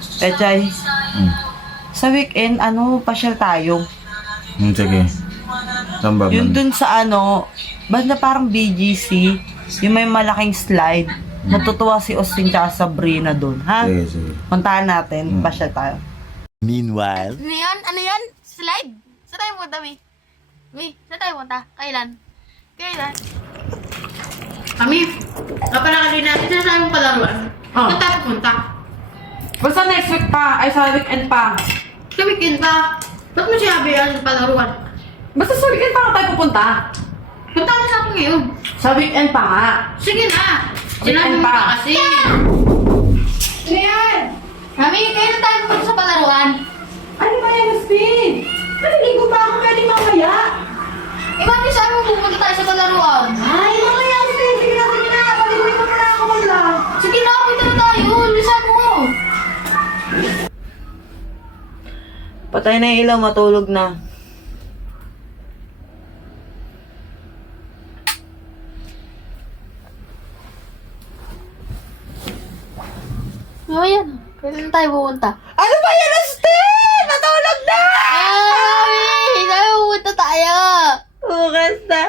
Pechay, sa weekend, pasyal tayo. Sige. Saan ba? Yun dun sa banda parang BGC, yung may malaking slide. Natutuwa si Austin tsaka Sabrina dun, ha? Sige. Puntahan natin, pasyal tayo. Meanwhile, Ano yan? Ano yan? Slide? Saan tayo punta, Mi? Mi, saan tayo punta? Kailan? Kami, kapala kanina, saan tayo palaruan? Saan tayo punta? Basta next week pa, ay sa weekend pa. Sa weekend pa. Ba't mo sinabi yan palaruan? Basta sa weekend pa tayo pupunta. Punta na natin ngayon. Sa weekend pa nga. Sige na. Weekend Sinabi mo pa. pa kasi. Ano yan? Kami, kailan tayo pupunta sa palaruan? Ano ba yan, Austin? Naliligo pa ako, pwede mamaya. Eh, mami, saan mo pupunta tayo sa palaruan? Ay, mamaya, Austin. Sige na. Paliguin mo muna ako lang. Sige na, punta na tayo. Lisan mo. Patay na yung ilaw, matulog na. Ano yan? Kailan tayo pupunta? Ano ba yan, Austin? Matulog na! Ay, mami! Saan pupunta tayo? Bukas na.